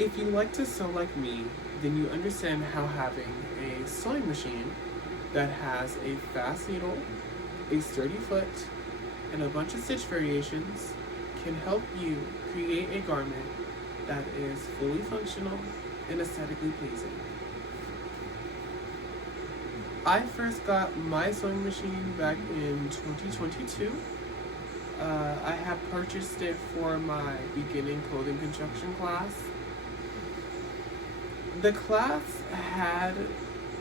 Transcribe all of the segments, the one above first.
If you like to sew like me, then you understand how having a sewing machine that has a fast needle, a sturdy foot, and a bunch of stitch variations can help you create a garment that is fully functional and aesthetically pleasing. I first got my sewing machine back in 2022. I have purchased it for my beginning clothing construction class. The class had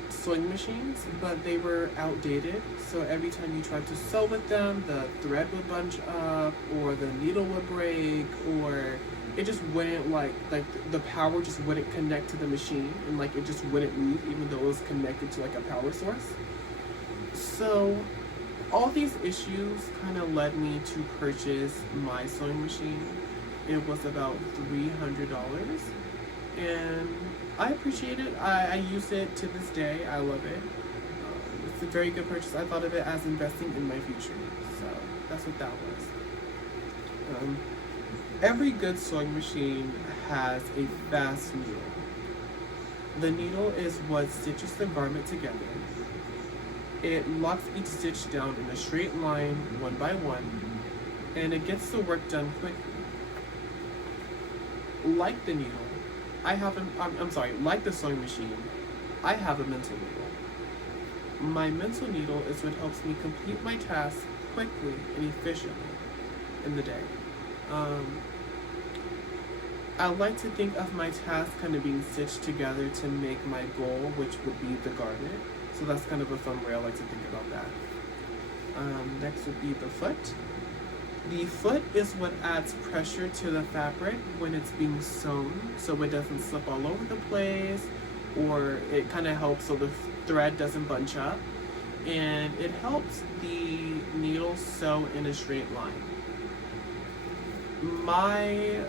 sewing machines, but they were outdated. So every time you tried to sew with them, the thread would bunch up, or the needle would break, or it just wouldn't like the power just wouldn't connect to the machine, and like it just wouldn't move, even though it was connected to like a power source. So all these issues kind of led me to purchase my sewing machine. It was about $300, and I appreciate it. I use it to this day. I love it. It's a very good purchase. I thought of it as investing in my future. So that's what that was. Every good sewing machine has a fast needle. The needle is what stitches the garment together. It locks each stitch down in a straight line, one by one, and it gets the work done quickly. Like the needle, like the sewing machine, I have a mental needle. My mental needle is what helps me complete my tasks quickly and efficiently in the day. I like to think of my task kind of being stitched together to make my goal, which would be the garment. So that's kind of a fun way I like to think about that. Next would be the foot. The foot is what adds pressure to the fabric when it's being sewn, so it doesn't slip all over the place, or it kind of helps so the thread doesn't bunch up, and it helps the needle sew in a straight line. My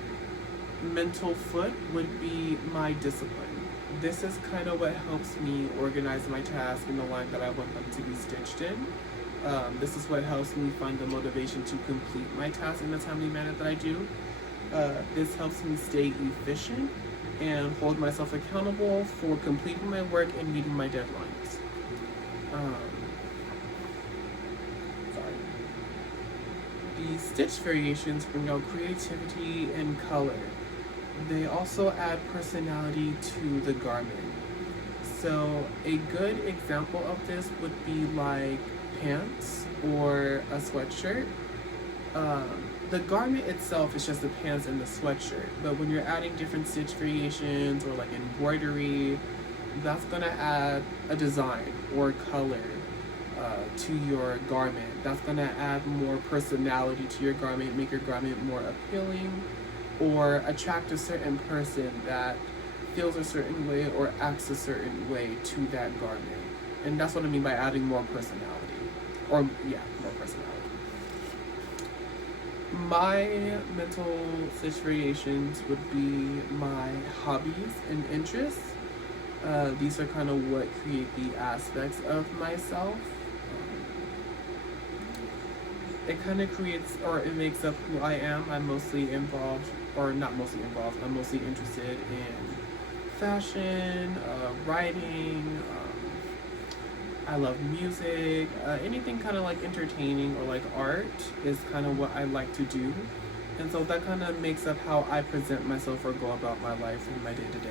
mental foot would be my discipline. This is kind of what helps me organize my tasks in the line that I want them to be stitched in. This is what helps me find the motivation to complete my tasks in the timely manner that I do. This helps me stay efficient and hold myself accountable for completing my work and meeting my deadlines. The stitch variations bring out creativity and color. They also add personality to the garment. So a good example of this would be like pants or a sweatshirt. The garment itself is just the pants and the sweatshirt, but when you're adding different stitch variations or like embroidery, that's gonna add a design or color to your garment. That's gonna add more personality to your garment, make your garment more appealing, or attract a certain person that feels a certain way or acts a certain way to that garment. And that's what I mean by adding more personality. More personality. My mental stitch variations would be my hobbies and interests. These are kind of what create the aspects of myself. It kind of creates, or it makes up who I am. I'm mostly involved, or not mostly involved, I'm mostly interested in fashion, writing, I love music, anything kind of like entertaining or like art is kind of what I like to do. And so that kind of makes up how I present myself or go about my life in my day-to-day.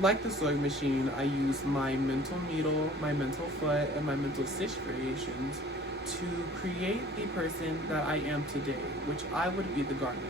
Like the sewing machine, I use my mental needle, my mental foot, and my mental stitch variations to create the person that I am today, which I would be the garment.